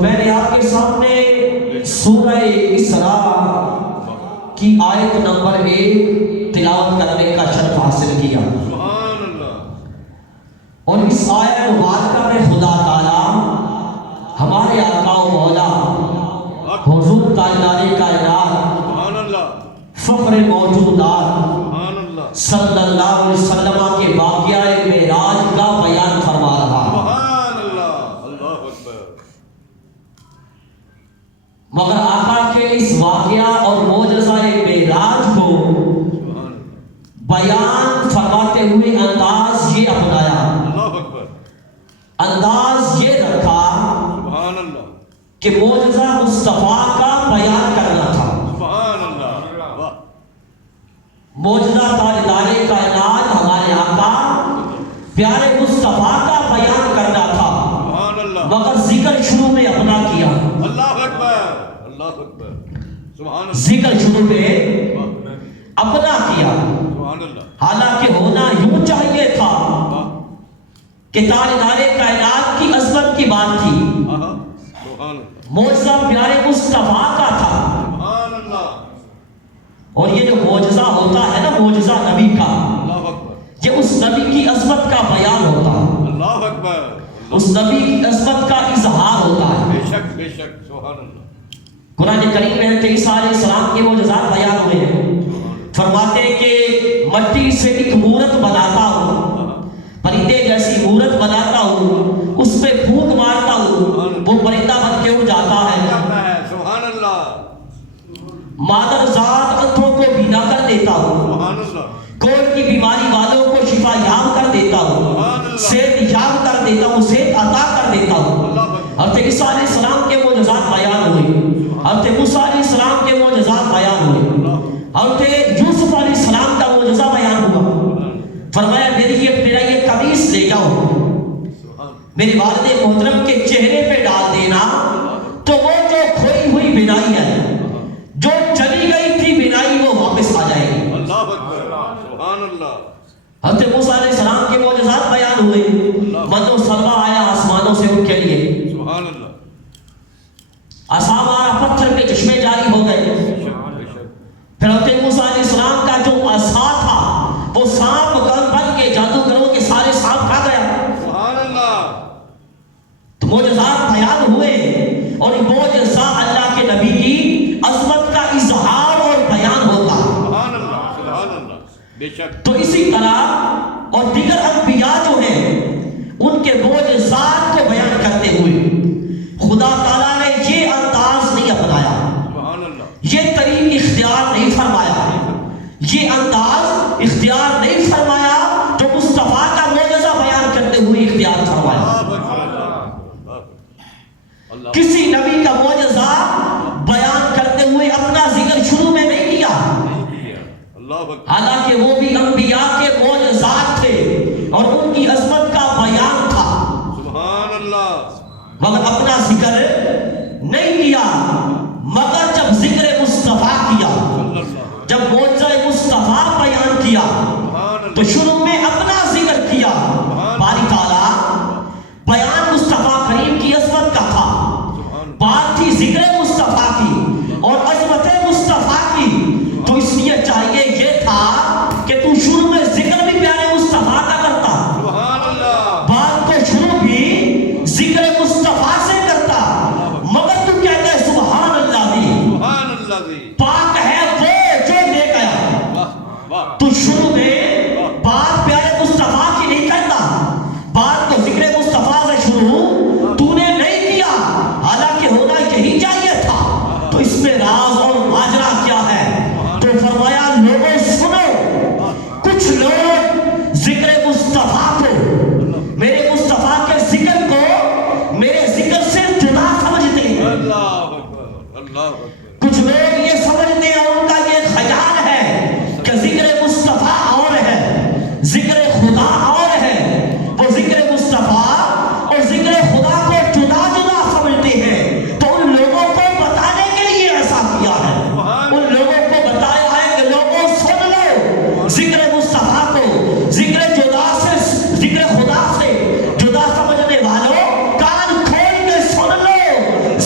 میں نے آپ کے سامنے سورہ اسراء کی آیت نمبر 1 تلاوت کرنے کا شرف حاصل کیا، اور اس آیت مبارکہ میں خدا تعالی ہمارے آقا و مولا حضور تاجدار کائنات فخر موجودات صلی اللہ علیہ وسلم کے واقعہ معراج کا بیان فرما رہا ہے۔ مگر آقا کے اس واقعہ اور معجزہ معراج کو بیان فرماتے ہوئے انداز یہ اپنایا، انداز یہ رکھا کہ معجزہ مصطفیٰ کا بیان کرنا تھا، معجزہ تاجدار کائنات ہمارے آقا پیارے مصطفیٰ کا بیان کرنا تھا، مگر ذکر شروع میں اپنا کیا۔ ذکر شروع میں اپنا کیا، حالانکہ ہونا یوں چاہیے تھا کہ تاجدار کائنات کی عظمت کی بات تھی، معجزہ پیارے مصطفیٰ کا تھا، اور یہ جو معجزہ ہوتا ہے نا، معجزہ نبی کا، یہ اس نبی کی عظمت کا بیان ہوتا ہے، اس نبی کی عظمت کا اظہار ہوتا ہے۔ بے شک بے شک، سبحان اللہ۔ قرآن کریم میں حضرت عیسیٰ علیہ السلام کے معجزات بیان ہوئے ہیں، فرماتے ہیں کہ مٹی سے ایک مورت بناتا ہوں، پرندے جیسی مورت بناتا ہوں، اس پہ پھونک مارتا ہوں، وہ پرندہ بن کے اڑ جاتا ہے، سبحان اللہ۔ مادر ذات اندھوں کو بینا کر دیتا ہوں، سبحان اللہ۔ کوڑ کی بیماری والوں کو شفا یاب کر دیتا ہوں، صحت یاب کر دیتا ہوں، صحت عطا کر دیتا ہوں۔ حضرت عیسیٰ علیہ السلام کے معجزات بیان ہوئے، حضرت موسیٰ علیہ السلام کے معجزات بیان ہوئے، حضرت یوسف علیہ السلام کا معجزہ بیان ہوا، فرمایا میرا یہ قمیص لے جاؤ، میری والد محترم کے چہرے پہ ڈال دینا، تو وہ جو کھوئی ہوئی بینائی ہے، جو چلی گئی تھی بینائی، وہ واپس آ جائے گی۔ اللہ اکبر، سبحان اللہ۔ حضرت موسیٰ علیہ السلام کے معجزات بیان ہوئے، مد و سلوہ آیا آسمانوں سے ان کے لیے، سبحان اللہ۔ عصا مارا، پتھر کے چشمے جاری ہو گئے، پھر حضرت موسیٰ علیہ السلام کا جو عصا تھا وہ سانپ بن کے جادوگروں کے سارے سانپ کھا گیا۔ سبحان اللہ۔ تو معجزات بیان ہوئے، اور معجزہ اللہ کے نبی کی عظمت کا اظہار اور بیان ہوتا۔ سبحان اللہ، سبحان اللہ، بے شک۔ تو اسی طرح اور دیگر انبیاء جو ہیں ان کے معجزات کو بیان کرتے ہوئے خدا تعالیٰ نے یہ انداز نہیں اپنایا، سبحان اللہ۔ یہ طریق اختیار نہیں فرمایا، یہ انداز اختیار نہیں فرمایا جو مصطفیٰ کا معجزہ بیان کرتے ہوئے اختیار فرمایا۔ کسی نبی کا معجزہ بیان کرتے ہوئے اپنا ذکر شروع میں نہیں کیا، حالانکہ وہ بھی انبیاء کے معجزات تھے اور ان کی عظمت کا بیان تھا، سبحان اللہ، مگر اپنا ذکر نہیں کیا، مگر جب ذکر مصطفیٰ کیا، جب معجزہ مصطفیٰ بیان کیا تو شروع میں اپنا ذکر کیا۔ باری تعالیٰ بیان مصطفیٰ کریم کی عظمت کا تھا، بات تھی ذکر مصطفیٰ کی اور عظمت مصطفیٰ کی، تو اس لیے چاہیے یہ تھا کہ تو شروع میں ذکر بھی پیارے مصطفیٰ کا کرتا، بات کو شروع بھی ذکر مصطفیٰ سے کرتا، مگر تو کہتے ہیں سبحان اللہ دی، پاک ہے وہ جو لے گیا، تو شروع میں بات پیارے مصطفیٰ کی نہیں کرتا، بات کو ذکر مصطفیٰ سے شروع تو نے نہیں کیا، حالانکہ ہونا یہی چاہیے تھا۔ تو اس میں راز اور ماجرا کیا ہے؟ تو فرمایا لوگوں سنو، کچھ لوگ ذکر مصطفیٰ کو، میرے مصطفیٰ کے ذکر کو میرے ذکر سے جدا سمجھتے ہیں، کچھ لوگ یہ سمجھتے ہیں اور ان کا یہ خیال ہے کہ ذکر مصطفیٰ اور ہے، ذکر خدا اور ہے، وہ ذکر مصطفیٰ اور ذکر خدا کو جدا جدا سمجھتے ہیں، تو ان لوگوں کو بتانے کے لیے ایسا کیا ہے، ان لوگوں کو بتایا ہے کہ لوگوں سن لو، ذکر مصطفیٰ کو ذکر جدا سے، ذکر خدا سے جدا سمجھنے والوں کان کھول کے سن لو،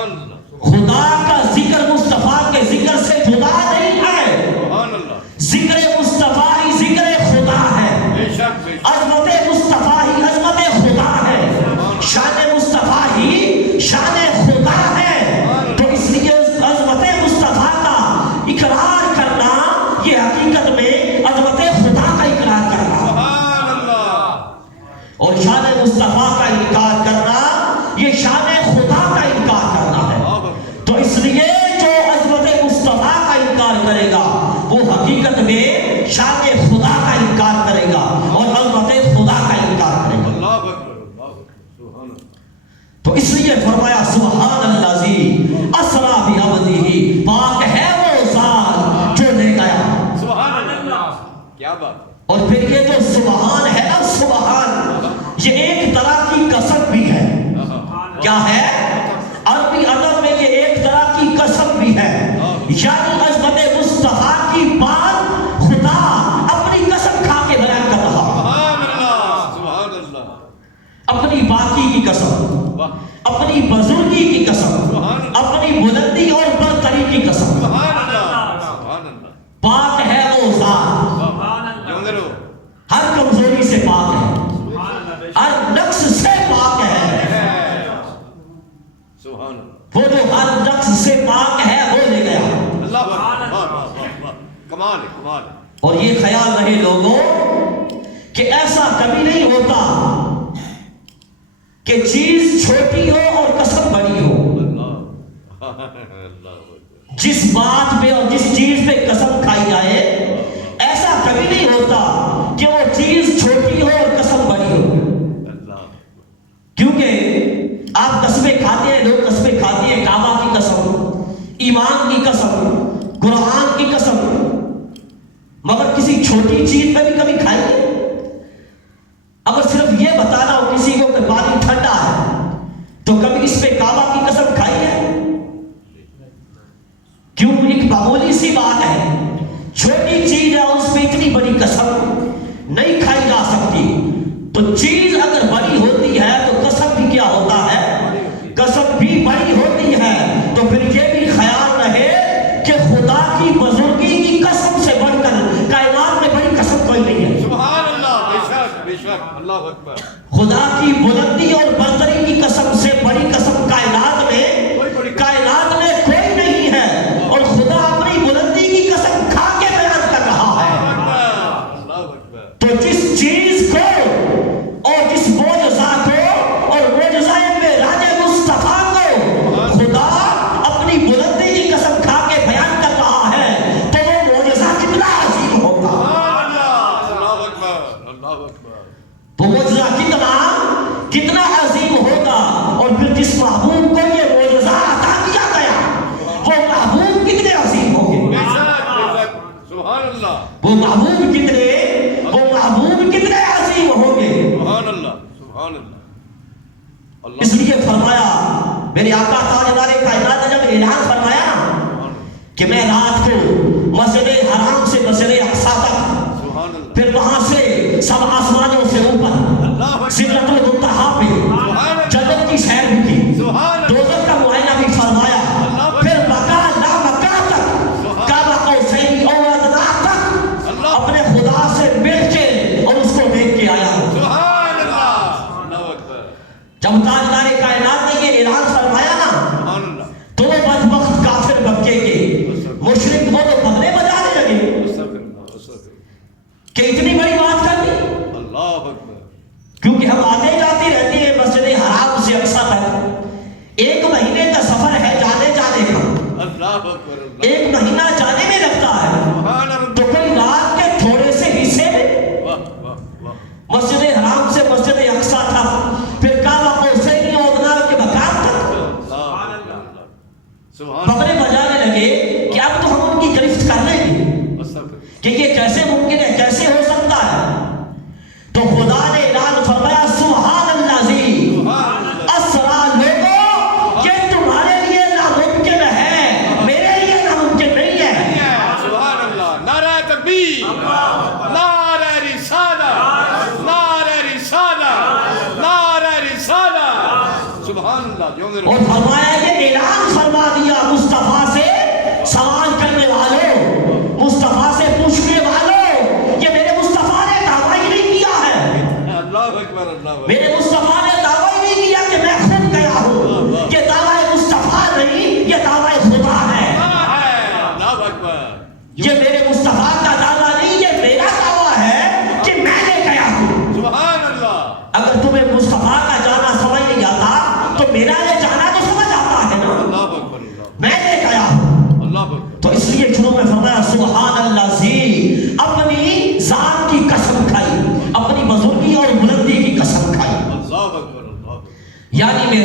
سبحان اللہ خدا کا ذکر مصطفیٰ کے ذکر سے جدا نہیں ہے. سبحان اللہ ذکر مصطفیٰ ہی ذکر خدا ہے. بے شک بے شک عظمت مصطفیٰ ہی عظمت خدا ہے. شان مصطفیٰ ہی شان خدا ہے. تو اس لیے عظمت مصطفیٰ کا اقرار کرنا یہ حقیقت میں عظمت خدا کا اقرار کرنا سبحان اللہ اور شان مصطفیٰ کا انکار کرنا یہ شان خدا کا انکار کرنا ہے. تو اس لیے جو عظمت مصطفیٰ کا انکار کرے گا وہ حقیقت میں شان خدا کا انکار کرے گا اور عظمت خدا کا انکار کرے گا. اللہ اکبر سبحان اللہ. تو اس لیے فرمایا سبحان الذی اسریٰ بعبدہ، پاک ہے وہ ذات جو لے گیا. سبحان اللہ کیا بات. اور پھر یہ جو سبحان ہے نا، سبحان یہ ایک طرح کی قسم بھی ہے. کیا ہے؟ عربی ادب میں یہ ایک طرح کی قسم بھی ہے. یعنی عظمت مصطفیٰ کی بات خدا اپنی قسم کھا کے بیان کر رہا. سبحان اللہ سبحان اللہ. اپنی باقی کی قسم، واہ اپنی بزرگی کی قسم، اپنی بلندی اور برتری کی قسم. سبحان اللہ سبحان اللہ. پاک ہے وہ ذات، جاؤں رہو. ہر کمزوری سے پاک ہے، ہر نقص سے پاک ہے. سبحان اللہ. وہ جو ہر نقص سے پاک ہے وہ لے گیا. اللہ کمال ہے کمال ہے. اور یہ خیال رہے لوگوں کہ ایسا کبھی نہیں ہوتا کہ چیز چھوٹی ہو اور قسم بڑی ہو. جس بات پہ اور جس چیز پہ قسم کھائی جائے ایسا کبھی نہیں ہوتا کہ وہ چیز چھوٹی ہو اور قسم بڑی ہو. کیونکہ آپ قسمیں کھاتے ہیں، لوگ قسمیں کھاتے ہیں، کعبہ کی قسم، ایمان کی قسم، قرآن کی قسم، مگر کسی چھوٹی چیز پہ بھی کبھی کھائیں گے؟ اگر صرف یہ بتانا ہو کسی کو کہ پانی ٹھنڈا ہے تو کبھی اس پہ کعبہ کی قسم کھائی ہے؟ کیوں؟ ایک معمولی سی بات ہے، چھوٹی چیز ہے اس پہ اتنی بڑی قسم نہیں کھائی جا سکتی. تو چیز اگر بڑی ہوتی ہے تو قسم بھی کیا ہوتا ہے؟ قسم بھی بڑی ہوتی ہے. تو پھر یہ بھی خیال رہے کہ خدا کی بزرگی کی قسم سے بڑھ کر کائنات میں بڑی قسم کوئی نہیں ہے. سبحان اللہ بے شک بے شک. اللہ اکبر. خدا کی بلندی اور برتری کی قسم سے بڑی قسم کائنات میں کوئی نہیں ہے. اور خدا اپنی بلندی کی قسم کھا کے بیان کر رہا ہے. اللہ اکبر. تو جس چیز کو اور جس معجزہ کو اور معجزہ معراج مصطفیٰ کو خدا اپنی بلندی کی قسم کھا کے بیان کر رہا ہے تو وہ معجزہ کتنا عظیم ہوگا. اللہ اکبر اللہ اکبر. وہ معجزہ کتنا عظیم ہوگا. اور پھر جس محبوب کو یہ معجزہ عطا کیا گیا وہ محبوب کتنے عظیم ہوں گے. بے شک بے شک. سبحان اللہ وہ محبوب کتنے عظیم ہوں گے. سبحان اللہ سبحان اللہ. اس لیے فرمایا میرے آقا تاجدار کائنات نے جب اعلان فرمایا نا کہ میں رات کو مسجد حرام سے مسجد اقصی تک، سبحان اللہ. پھر وہاں سے سب آسمانوں سے اوپر سدرۃ المنتہا پہ جنت کی سیر بھی کی، دوزخ کا معائنہ بھی فرمایا، پھر مکہ لا مکہ تک، کعبہ قوسین او ادنیٰ تک اپنے خدا سے مل کے اور اس کو دیکھ کے آیا. سبحان اللہ. اللہ اکبر. جب تاجدار کائنات نے یہ اعلان فرمایا نا سبحان اللہ. تو وہ بدبخت کافر مکے کے مشرک وہ تو بغلے بجانے لگے کہ اتنی بڑی بات کر دی. اللہ اکبر. کیونکہ ہم آتے جاتے رہتے ہیں مسجد حرام سے اقصی تک، 1 مہینے کا سفر ہے جانے کا. اللہ اکبر. 1 مہینہ جانے میں لگتا ہے. سبحان اللہ. تو کوئی رات کے تھوڑے سے حصے میں واہ واہ واہ. مسجد حرام سے مسجد اقصی تک، پھر کعبہ قوسین و ادنیٰ کے مقام تک بغلے بجانے لگے کہ اب تو ہم ان کی گرفت کر لیں گے کہ یہ کیسے ممکن ہے، کیسے ہو سکتا ہے. تو خدا نے اعلان فرمایا سبحان الذی اسریٰ. لوگوں یہ تمہارے لیے ناممکن ہے، میرے لیے ناممکن نہیں ہے. سبحان اللہ. نعرہ تکبیر. نعرہ رسالہ. نعرہ رسالہ. نعرہ رسالہ. سبحان اللہ. اور فرمایا یہ اعلان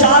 4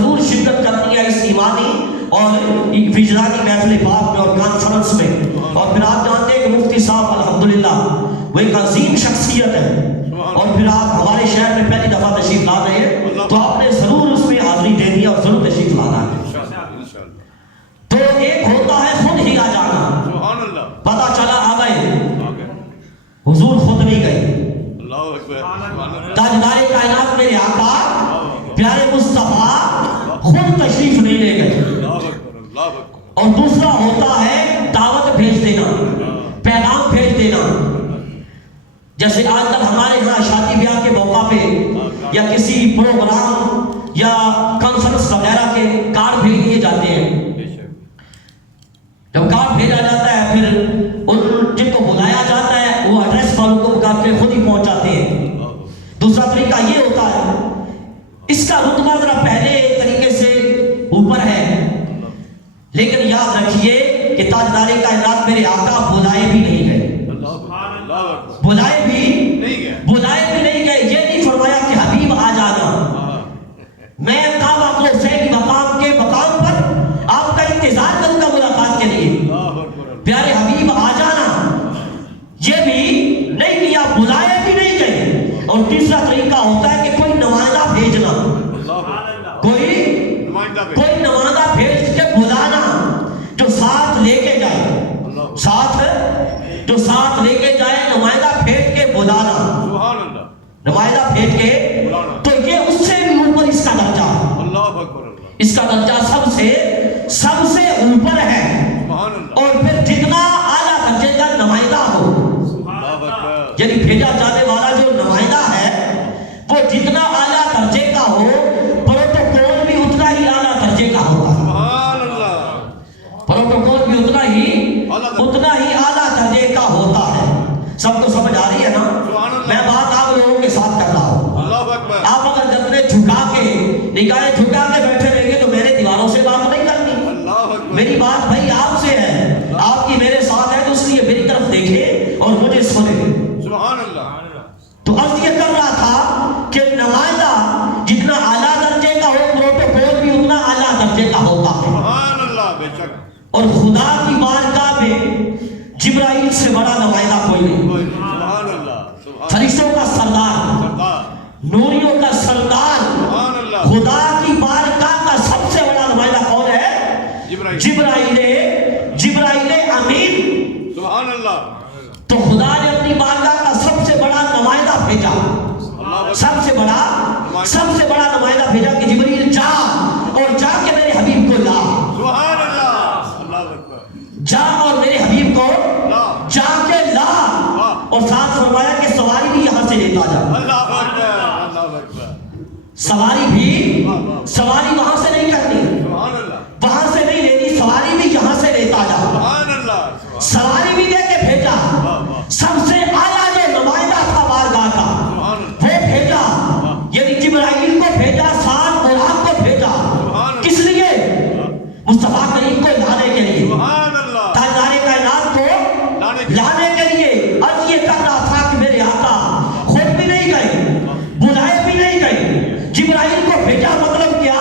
ضرور شرکت کرنی ہے اس ایمانی اور وجدانی محفل پاک میں اور کانفرنس میں. اور پھر آپ جانتے ہیں کہ مفتی صاحب الحمدللہ وہ ایک عظیم شخصیت ہے, اور پھر آپ ہمارے شہر میں پہلی دفعہ تشریف لا رہے ہیں تو آپ نے ضرور اس میں حاضری دینی ہے اور ضرور تشریف لانا ہے. تو ایک ہوتا ہے خود ہی آ جانا, پتا چلا آ گئے, حضور خود نہیں گئے. تاجدار کائنات میرے آقا پیارے مصطفیٰ خود تشریف نہیں لے گئے. اور دوسرا ہوتا ہے دعوت بھیج دینا, پیغام بھیج دینا. جیسے آج تک ہمارے یہاں شادی بیاہ کے موقع پہ یا کسی پروگرام یا کانفرنس وغیرہ کے کارڈ بھیج دیے جاتے ہیں. جب کارڈ بھیجا جاتا ہے پھر ان جن کو بلایا جاتا ہے وہ ایڈریس معلوم کر کے خود ہی پہنچ جاتے ہیں. دوسرا طریقہ یہ ہوتا ہے, اس کا رتبہ ذرا پہلے طریقے سے اوپر ہے, لیکن یاد رکھیے کہ تاجدار کائنات میرے آقا بلائے بھی نہیں گئے, بلائے بھی نہیں گئے. یہ نہیں فرمایا کہ حبیب آ جانا, میں کعبہ کو حسین مقام کے مقام پر آپ کا انتظار کروں گا ملاقات کے لیے, پیارے حبیب آ جانا, یہ بھی نہیں کیا, بلائے بھی نہیں گئے. اور تیسرا طریقہ ہوتا ہے کہ کوئی نمائندہ بھیجنا, کوئی نمائندہ بھیج کے بلانا جو ساتھ لے کے جائے, جو ساتھ لے کے جائے, نمائندہ بھیج کے بلانا, نمائندہ بھیج کے. تو یہ اس سے بھی اوپر اس کا درجہ, اس کا درجہ سب سے اوپر ہے. اور پھر جتنا اعلیٰ درجے کا نمائندہ ہو, یعنی بھیجا جانے والا جو نمائندہ ہے وہ جتنا اعلیٰ درجے کا ہو, پروٹوکول بھی اتنا ہی اعلیٰ درجے کا ہوتا ہے. پروٹوکول بھی اتنا ہی اعلیٰ درجے کا ہوتا ہے. سب کو سمجھ آ رہی ہے نا؟ میں بات آپ لوگوں کے ساتھ کر رہا ہوں. آپ اگر جتنے جھکا کے نگاہیں جھکا کے بیٹھے رہیں گے تو میرے دیواروں سے بات نہیں کرنی. میری بات بھائی آپ سے ہے, آپ کی میرے ساتھ ہے, تو اس لیے میری طرف دیکھیں اور مجھے سنیں. تو عرض یہ کر رہا تھا کہ نمائندہ جتنا اعلیٰ درجے کا ہو, پروٹوکول بھی اتنا اعلیٰ درجے کا ہوتا ہے. اور خدا کی بارگاہ میں جبرائیل سے بڑا نمائندہ کوئی نہیں. فرشتوں کا سردار, نوریوں کا سردار, خدا کی بارگاہ کا سب سے بڑا نمائندہ کون ہے؟ جبرائیل امین. تو خدا نے اپنی بارگاہ کا سب سے بڑا نمائندہ بھیجا, سب سے بڑا نمائندہ بھیجا کہ جبرائیل جا اور جا کے میرے حبیب کو لا, جا اور میرے حبیب کو جا کے لا. اور ساتھ فرمایا کہ سواری بھی یہاں سے لیتا جا. سواری وہاں سے نہیں کرنی, وہاں سے نہیں لینی, سواری بھی یہاں سے لیتا جا. سواری بھی لے کے بھیجا. سب سے اعلیٰ جو نمائندہ تھا بارگاہ کا وہ بھیجا, یعنی جبرائیل کو بھیجا, ساتھ غلام کو بھیجا. کس لیے؟ مصطفیٰ کریم کو لانے کے لیے, تاجدار کائنات کو لانے کے لیے. عرض یہ کر رہا تھا کہ میرے آقا خود بھی نہیں گئے, بلائے بھی نہیں گئے. جبرائیل کو بھیجا مطلب کیا,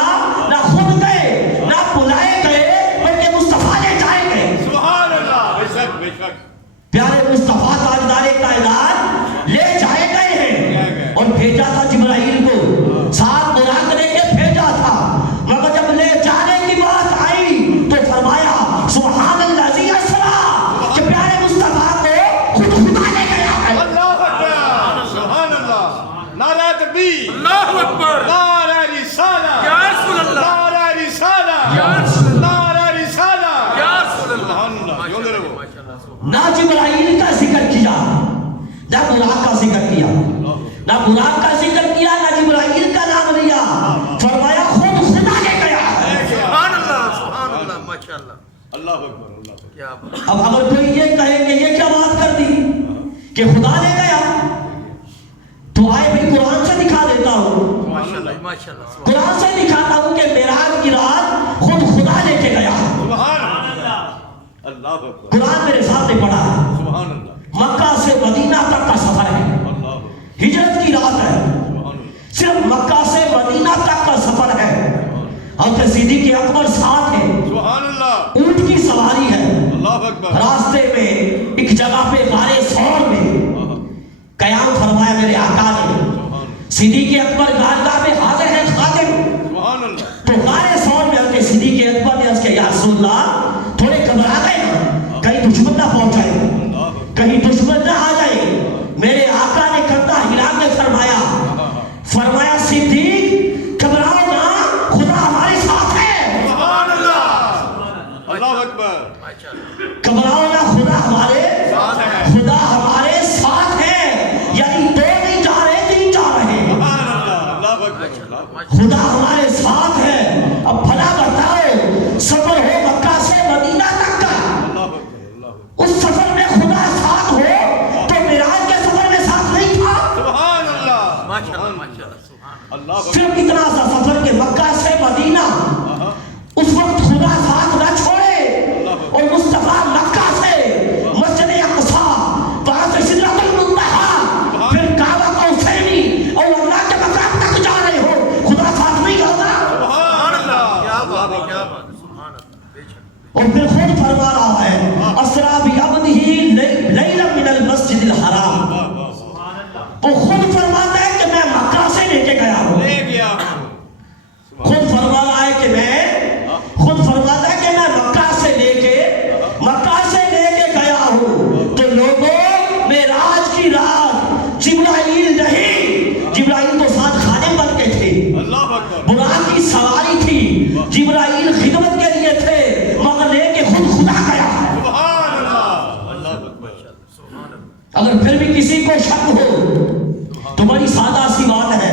نہ خود گئے نہ بلائے گئے, بلکہ مصطفیٰ لے جائے گئے. پیارے مصطفیٰ تاجدار کائنات لے جائے گئے ہیں. اور بھیجا تھا جبرائیل کو, ساتھ بلا کر کے بھیجا تھا, مگر جب لے جانے کی بات آئی تو فرمایا سبحان اللہ ذی اسرا, کہ پیارے مصطفیٰ کو خود خدا لے گیا ہے. سبحان اللہ, نعرہ تکبیر, اللہ اکبر, نعرہ رسالہ, یا رسول اللہ, نعرہ رسالہ, یا رسول اللہ, نعرہ رسالہ, یا رسول اللہ. سبحان اللہ. یوں رہو. نہ جبرائیل کا ذکر کیا, نہ براق کا ذکر کیا, نہ براق کا ذکر کیا, نہ جبرائیل کا نام لیا. فرمایا خود خدا لے گیا. سبحان اللہ, ماشاءاللہ. اللہ اکبر, اللہ اکبر. کیا بات. اب اگر کوئی یہ کہے کہ یہ کیا بات کر دی کہ خدا لے گیا, تو آئے بھی قرآن سے دکھا دیتا ہوں, ماشاءاللہ, قرآن سے دکھاتا ہوں کہ معراج کی رات خود خدا لے کے گیا. سبحان اللہ, اللہ اکبر. قرآن میرے سامنے پڑھا ہے. سبحان اللہ, مکہ سے مدینہ تک کا سفر ہے, اللہ, ہجرت کی رات ہے. سبحان اللہ, صرف مکہ سے مدینہ تک کا سفر ہے. اور پھر صدیق اکبر ساتھ ہے، سبحان اللہ اونٹ کی سواری ہے، اللہ اکبر راستے میں ایک جگہ پہ غار ثور میں قیام فرمایا میرے آقا نے۔ صدیق اکبر گارگاہ میں حاضر ہے خادم، سبحان اللہ تو غار ثور میں آ کے صدیق اکبر نے عرض کیا یا رسول اللہ تھوڑے گھبرا گئے نا، کہیں دشمن نہ پہنچ جائے، کہیں دشمن نہ آ جائے۔ میرے آقا نے کندھا ہلا کے فرمایا صدیق گھبراؤ نہ، خدا ہمارے ساتھ ہے۔ سبحان اللہ اللہ اکبر گھبراؤ نہ، خدا ہمارے ساتھ ہے، یعنی دو نہیں جا رہے، تین جا رہے ہیں، سبحان اللہ اللہ اکبر خدا ہمارے ساتھ ہے۔ اب بھلا بتاؤ سفر ہو مکہ سے مدینہ تک کا، اللہ اکبر اس سفر میں خدا ساتھ ہو تو معراج کے سفر میں ساتھ نہیں تھا؟ سبحان اللہ ماشاءاللہ ماشاءاللہ سبحان اللہ اکبر صرف اتنا سا سفر کہ مکہ سے مدینہ اس وقت خدا ساتھ نہ چھوڑے، اور مصطفیٰ مکہ سے مسجد اقصی، وہاں سے سدرۃ المنتہا، پھر کعبہ قوسینی اور اللہ کے مقام تک جا رہے ہو، خدا ساتھ نہیں ہوگا؟ سبحان اللہ کیا بات ہے کیا بات ہے سبحان اللہ بے شک اور پھر خود فرما رہا ہے اسرا بعبدہ لیلا من المسجد الحرام، وہ خود فرماتا ہے کہ میں مکہ سے لے کے گیا ہوں، لے گیا خود فرما رہا ہے کہ خود فرماتا ہے کہ میں مکہ سے لے کے گیا ہوں۔ تو لوگوں معراج کی رات جبرائیل نہیں، جبرائیل تو ساتھ خادم بن کے تھے، اللہ اکبر براق کی سواری تھی، جبرائیل خدمت کے لیے تھے، مگر لے کے خود خدا گیا۔ سبحان اللہ اللہ اکبر اگر پھر بھی کسی کو شک ہو تو بڑی سادہ سی بات ہے،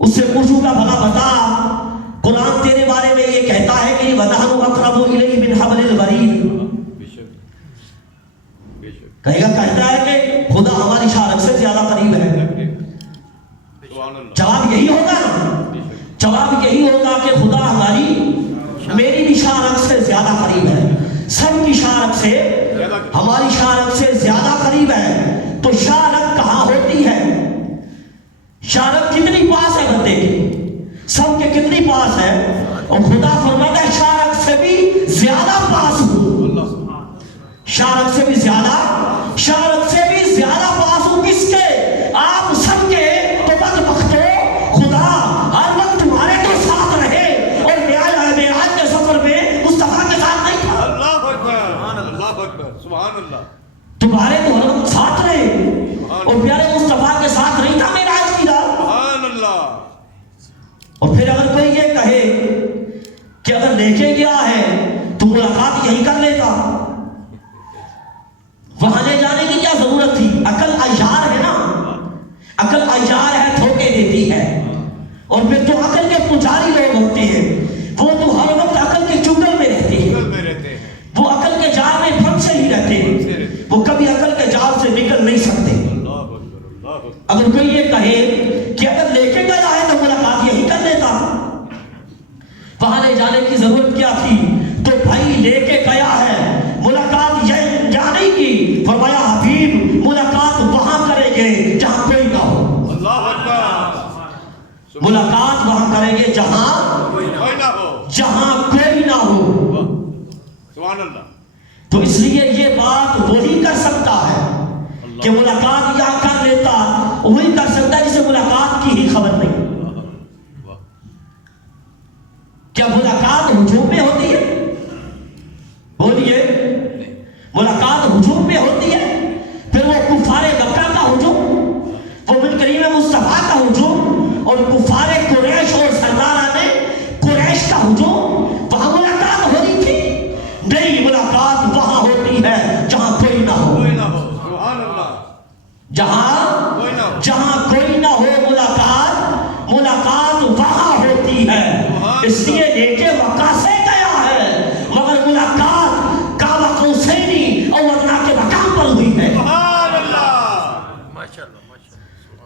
اس سے پوچھوں گا بھلا بتا قرآن تیرے بارے میں یہ کہتا ہے کہ وَنَحْنُ أَقْرَبُ إِلَيْهِ مِنْ حَبْلِ الْوَرِيدِ، کہتا ہے کہ خدا ہماری شارک سے زیادہ قریب ہے۔ سبحان اللہ جواب یہی ہوگا نا، جواب یہی ہوگا کہ خدا میری بھی شارک سے زیادہ قریب ہے، سب کی شارک سے، ہماری شارک سے زیادہ قریب ہے۔ تو شارک کہاں ہوتی ہے؟ شارک کتنی پاس ہے بندے کی؟ سب کے کتنی پاس ہے؟ اور خدا فرماتا ہے شارک سے بھی زیادہ پاس ہوں، شارک سے بھی زیادہ پاس ہوں۔ کس کے؟ آپ سب کے۔ تو بدبختو خدا ہر وقت تمہارے تو ساتھ رہے، اور معراج کے سفر میں مصطفیٰ کے ساتھ نہیں تھا، اللہ اکبر سبحان اللہ تمہارے تو ہر وقت ساتھ رہے، اور پیارے مصطفیٰ کے ساتھ نہیں تھا معراج کی رات۔ سبحان اللہ اور پھر اگر کوئی یہ کہے کہ اگر لے کے گیا ہے تو ملاقات یہی کر لیتا، وہاں لے جانے کی کیا ضرورت تھی؟ عقل عیار ہے نا، عقل عیار ہے، دھوکے دیتی ہے، اور پھر تو عقل کے پجاری لوگ ہوتے ہیں، وہ تو ہر وقت عقل کے چنگل میں رہتے ہیں، وہ عقل کے جال میں پھنسے ہی رہتے ہیں، وہ کبھی عقل کے جال سے نکل نہیں سکتے۔ اگر کوئی یہ کہے کہ اگر لے کے گیا ہے تو ملاقات یہی کر لیتا، وہاں لے جانے کی ضرورت کیا تھی؟ تو بھائی لے کے گیا ہے، ملاقات یہاں نہیں کی، فرمایا حبیب ملاقات وہاں کریں گے جہاں کوئی نہ ہو، اللہ اکبر ملاقات وہاں کریں گے جہاں کوئی نہ ہو۔ سبحان اللہ تو اس لیے یہ بات وہی کر سکتا ہے کہ ملاقات یہاں کر لیتا، وہی کر سکتا ہے جسے ملاقات کی ہی خبر نہیں۔ کیا ملاقات ہجوم میں ہوتی ہے؟ بولیے، ملاقات ہجوم میں ہوتی ہے؟ پھر وہ کفار مکہ کا ہجوم، وہ منکرین مصطفیٰ کا ہجوم، اور کفار قریش اور سرداران قریش کا ہجوم، وہاں ملاقات ہو رہی تھی؟ نہیں، ملاقات وہاں ہوتی ہے جہاں کوئی نہ ہو، سبحان اللہ جہاں کوئی نہ ہو، ملاقات وہاں ہوتی ہے۔ اس لیے لے کے مکہ سے گیا ہے، مگر ملاقات کعبہ قوسینی اور اللہ کے مقام پر ہوئی ہے، سبحان اللہ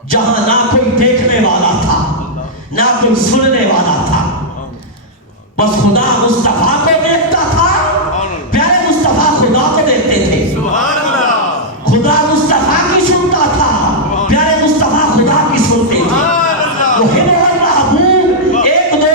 جہاں نہ کوئی دیکھنے والا تھا، نہ کوئی سننے والا تھا، بس خدا مصطفیٰ کو دیکھتا تھا، پیارے مصطفیٰ خدا کو دیکھتے تھے، سبحان اللہ خدا مصطفیٰ کی سنتا تھا، پیارے مصطفیٰ خدا کی سنتے تھے۔ وہ ہب اور محبوب ایک دو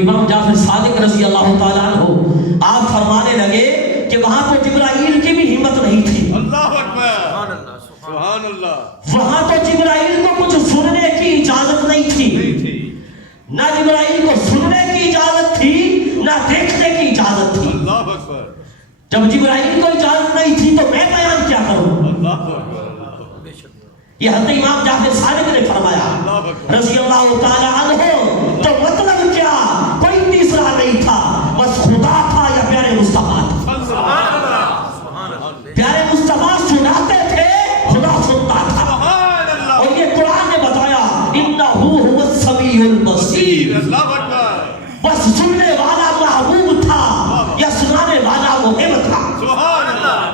امام جعفر صادق رضی اللہ تعالیٰ عنہ آپ فرمانے لگے کہ وہاں تو جبرائیل کی بھی ہمت نہیں تھی. اللہ اکبر سبحان اللہ سبحان اللہ وہاں تو جبرائیل کو کچھ سننے کی اجازت نہیں تھی. نہیں تھی نہ جبرائیل کو سننے کی اجازت تھی نہ دیکھنے کی اجازت تھی. اللہ اکبر جب جبرائیل کو اجازت نہیں تھی تو میں بیان کیا کروں؟ اللہ اکبر بے شک یہ حضرت امام جعفر صادق نے فرمایا اللہ اکبر رضی اللہ تعالیٰ عنہ. تو مطلب کیا؟ کوئی تیسرا نہیں تھا، بس خدا تھا یا پیارے مصطفیٰ تھا. سبحان اللہ سبحان اللہ پیارے مصطفیٰ سناتے تھے، خدا سنتا تھا. سبحان اللہ اور یہ قرآن نے بتایا انہو هو السمیع البصیر. اللہ اکبر بس سننے والا محبوب تھا یا سنانے والا محب تھا. سبحان اللہ